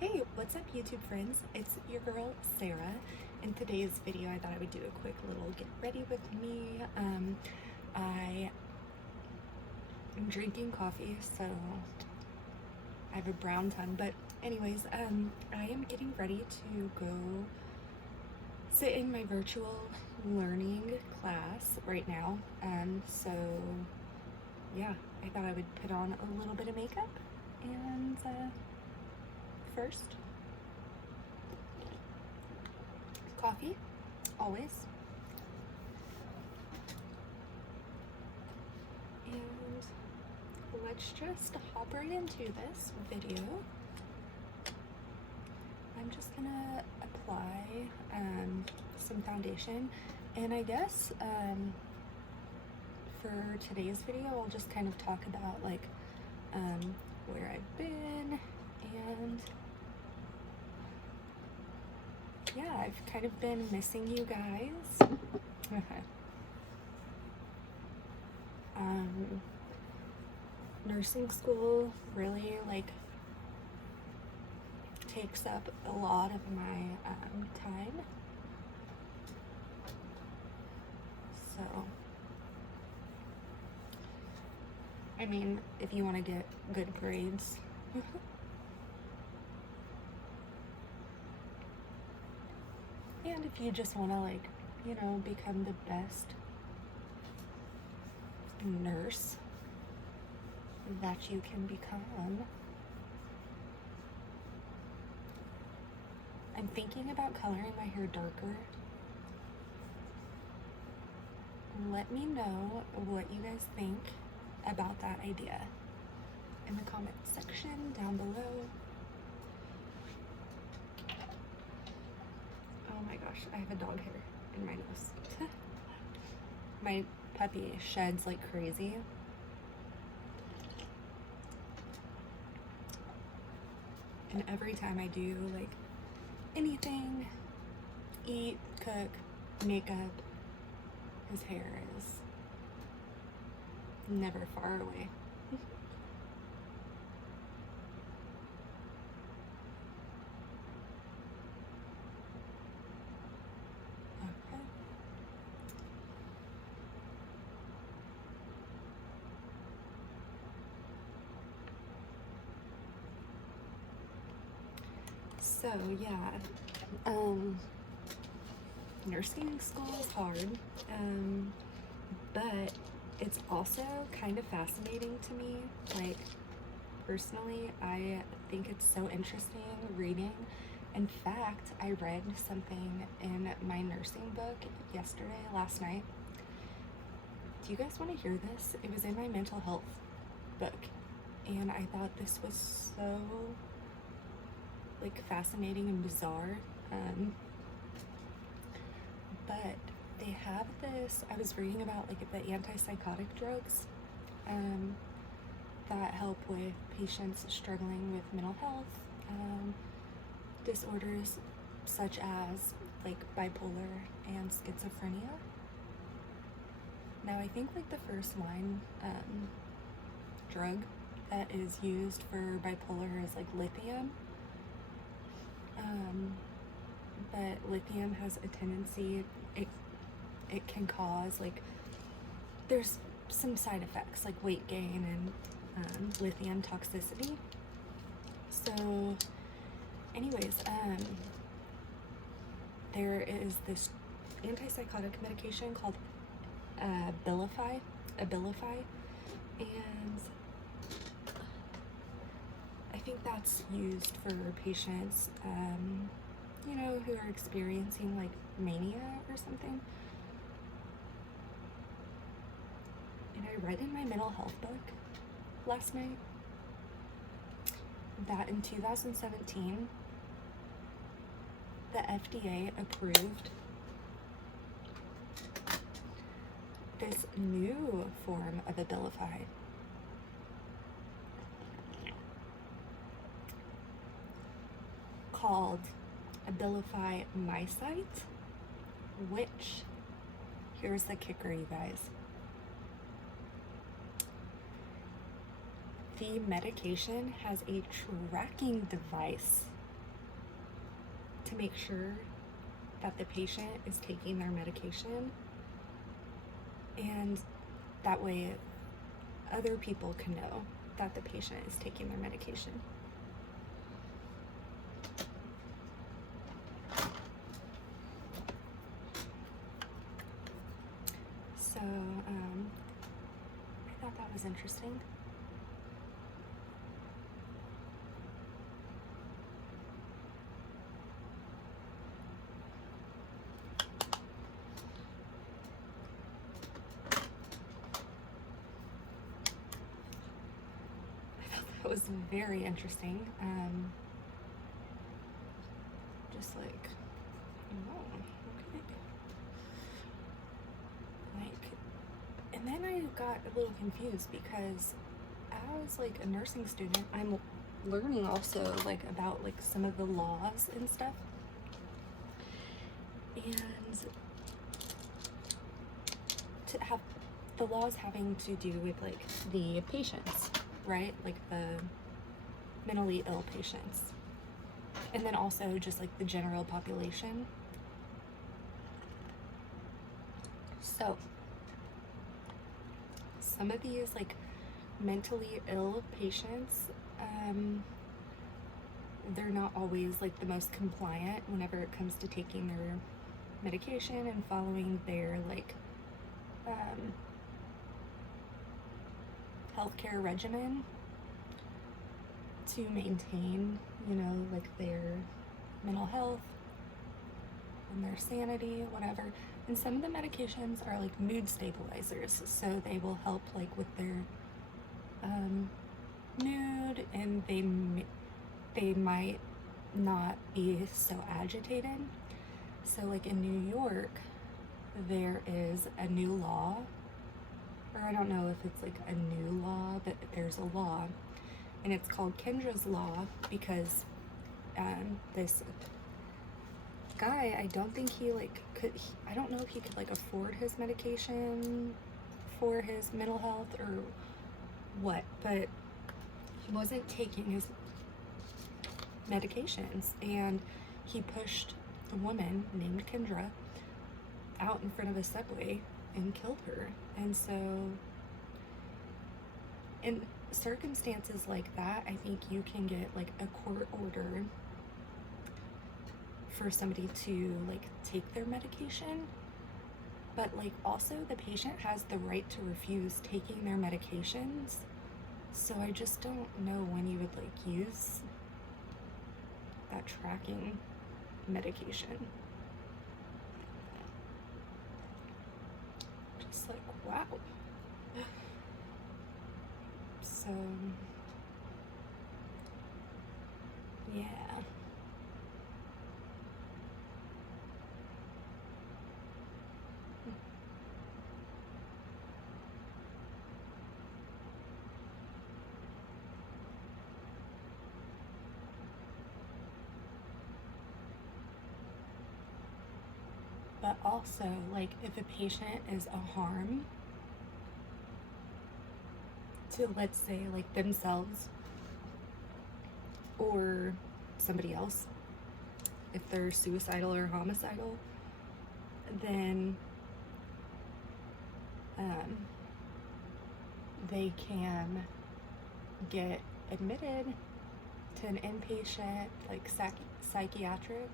Hey, what's up YouTube friends? It's your girl Sarah. In today's video I thought I would do a quick little get ready with me. I am drinking coffee, so I have a brown tongue, but anyways, I am getting ready to go sit in my virtual learning class right now. So yeah, I thought I would put on a little bit of makeup and first, coffee, always. And let's just hop right into this video. I'm just gonna apply some foundation, and I guess for today's video I'll just kind of talk about like where I've been, and yeah, I've kind of been missing you guys. Nursing school really like takes up a lot of my time, so I mean, if you want to get good grades, and if you just want to, like, you know, become the best nurse that you can become, I'm thinking about coloring my hair darker. Let me know what you guys think about that idea in the comment section down below. Oh my gosh, I have a dog hair in my nose. My puppy sheds like crazy. And every time I do like anything, eat, cook, makeup, his hair is never far away. Okay. So yeah, nursing school is hard, but it's also kind of fascinating to me. Like, personally, I think it's so interesting reading. In fact, I read something in my nursing book last night. Do you guys want to hear this? It was in my mental health book, and I thought this was so like fascinating and bizarre. But they have this, I was reading about like the antipsychotic drugs that help with patients struggling with mental health disorders such as like bipolar and schizophrenia. Now I think like the first line drug that is used for bipolar is like lithium. But lithium has a tendency, it can cause like, there's some side effects like weight gain and lithium toxicity. So anyways, there is this antipsychotic medication called Abilify, and I think that's used for patients, you know, who are experiencing like mania or something. And I read in my mental health book last night that in 2017, the FDA approved this new form of Abilify called Abilify MySite, which, here's the kicker, you guys. The medication has a tracking device to make sure that the patient is taking their medication, and that way other people can know that the patient is taking their medication. So I thought that was interesting. That was very interesting. Just like, oh, okay. Like, and then I got a little confused because as like a nursing student, I'm learning also like about like some of the laws and stuff. And to have the laws having to do with like the patients, right? Like the mentally ill patients. And then also just like the general population. So some of these like mentally ill patients, they're not always like the most compliant whenever it comes to taking their medication and following their like healthcare regimen to maintain, you know, like their mental health and their sanity, whatever. And some of the medications are like mood stabilizers, so they will help like with their mood, and they might not be so agitated. So like in New York, there is a new law, or I don't know if it's like a new law, but there's a law, and it's called Kendra's Law because this guy, I don't think he like could, I don't know if he could like afford his medication for his mental health or what, but he wasn't taking his medications, and he pushed a woman named Kendra out in front of a subway and killed her. And so in circumstances like that, I think you can get like a court order for somebody to like take their medication, but like also the patient has the right to refuse taking their medications. So I just don't know when you would like use that tracking medication. Just like, wow. So yeah. But also, like, if a patient is a harm to, let's say, like themselves or somebody else, if they're suicidal or homicidal, then they can get admitted to an inpatient, like, psychiatric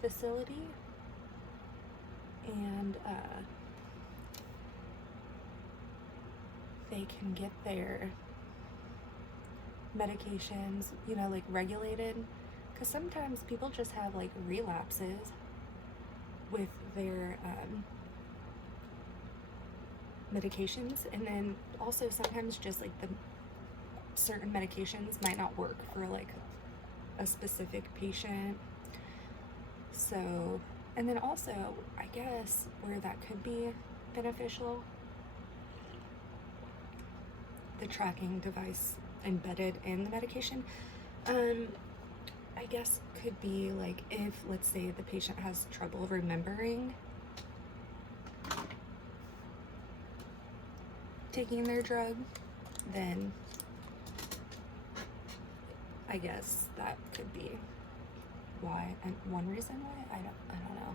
facility, and they can get their medications, you know, like regulated, because sometimes people just have like relapses with their medications, and then also sometimes just like the certain medications might not work for like a specific patient. So, and then also I guess where that could be beneficial, the tracking device embedded in the medication, I guess could be like if, let's say, the patient has trouble remembering taking their drug, then I guess that could be why, and one reason why, I don't know.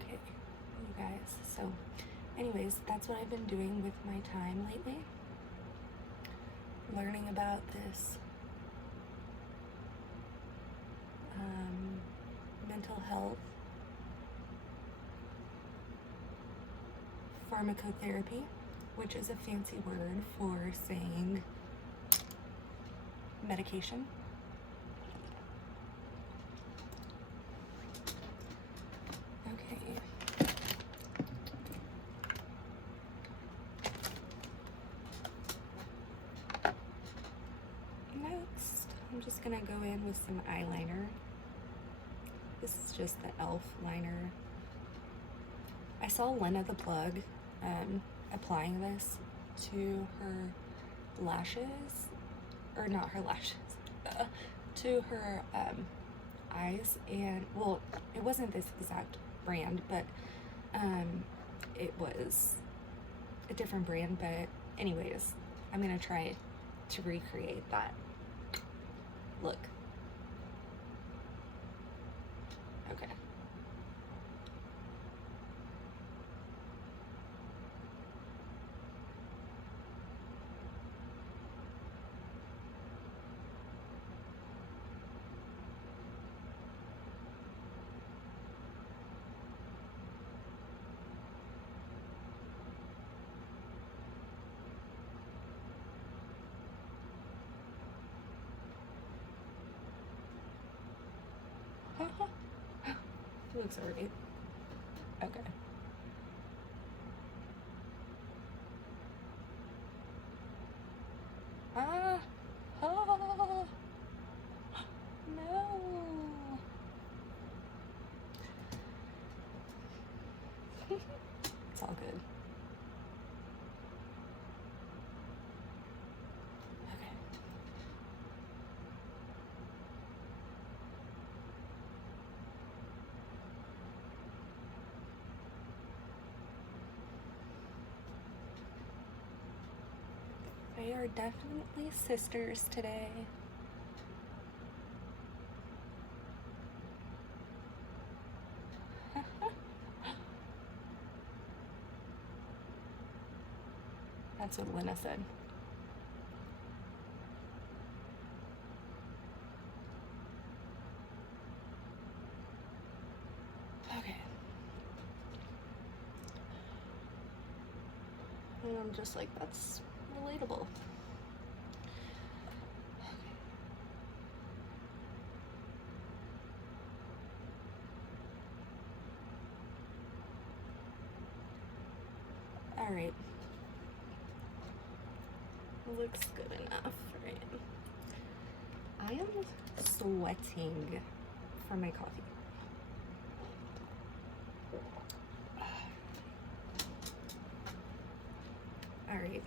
Okay, you guys, so anyways, that's what I've been doing with my time lately. Learning about this mental health pharmacotherapy, which is a fancy word for saying medication. Okay. Next, I'm just gonna go in with some eyeliner. This is just the e.l.f. liner. I saw Lena the Plug applying this to her lashes, or not her lashes, to her eyes, and well, it wasn't this exact brand, but it was a different brand, but anyways, I'm gonna try to recreate that look. Okay. It looks alright. Okay. Ah! Oh! No! It's all good. Okay. They are definitely sisters today. That's what Lena said. Okay. And I'm just like, that's relatable. All right. Looks good enough, right? I am sweating from my coffee. All right.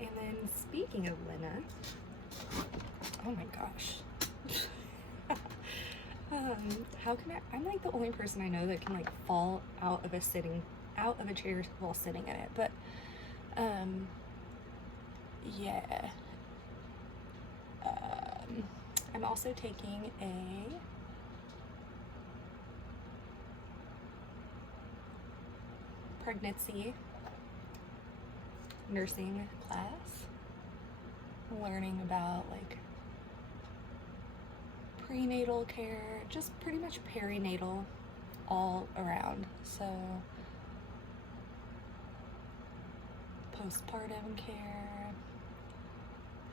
And then speaking of Lena, oh my gosh. How can I'm like the only person I know that can like fall out of a chair while sitting in it. But yeah. I'm also taking a pregnancy nursing class, learning about like prenatal care, just pretty much perinatal all around. So postpartum care,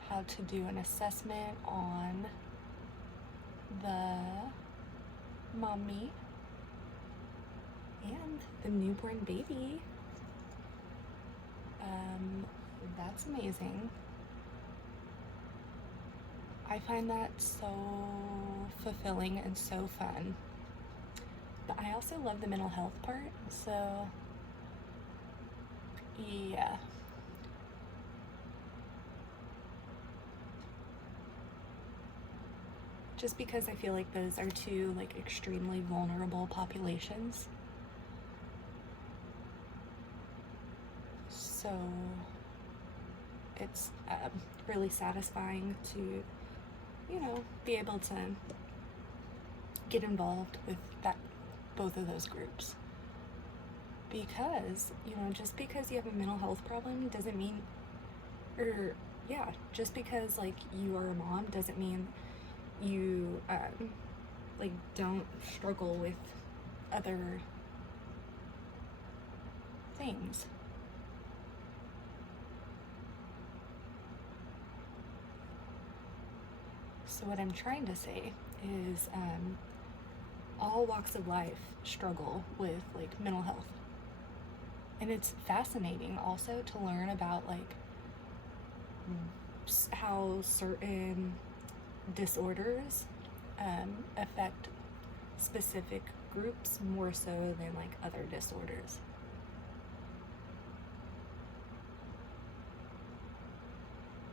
how to do an assessment on the mommy and the newborn baby. That's amazing. I find that so fulfilling and so fun. But I also love the mental health part, so yeah. just because I feel like those are two like extremely vulnerable populations. So it's really satisfying to, you know, be able to get involved with both of those groups. Because, you know, just because you have a mental health problem doesn't mean, just because like you are a mom doesn't mean you like don't struggle with other things. So what I'm trying to say is all walks of life struggle with like mental health. And it's fascinating also to learn about like how certain disorders affect specific groups more so than like other disorders.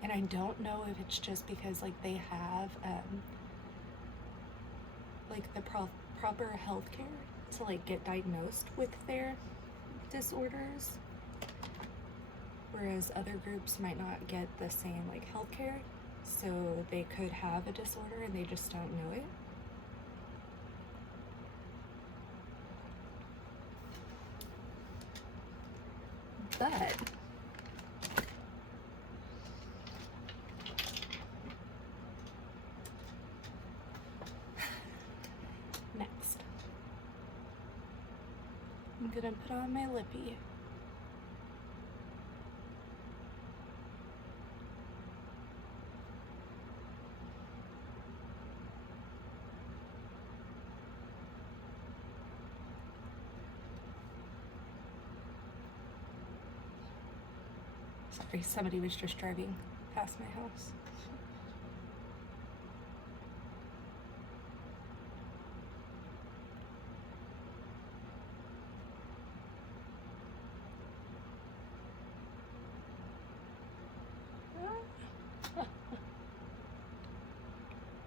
And I don't know if it's just because like they have like the proper health care to like get diagnosed with their disorders, whereas other groups might not get the same like health care, so they could have a disorder and they just don't know it. But next, I'm gonna put on my lippy. Sorry, somebody was just driving past my house.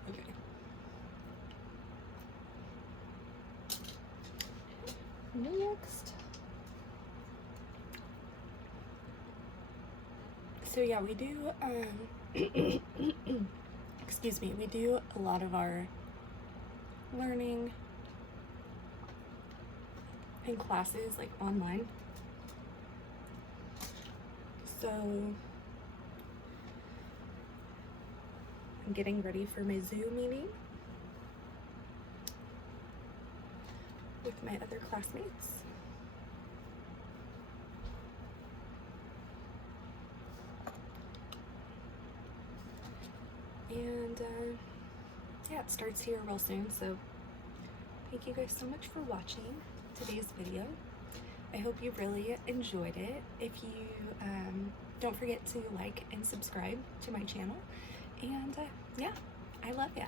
Okay. Next. So yeah, we do, excuse me, we do a lot of our learning in classes like online. So I'm getting ready for my Zoom meeting with my other classmates. And yeah, it starts here real soon, so thank you guys so much for watching today's video. I hope you really enjoyed it. If you don't forget to like and subscribe to my channel, and yeah, I love ya.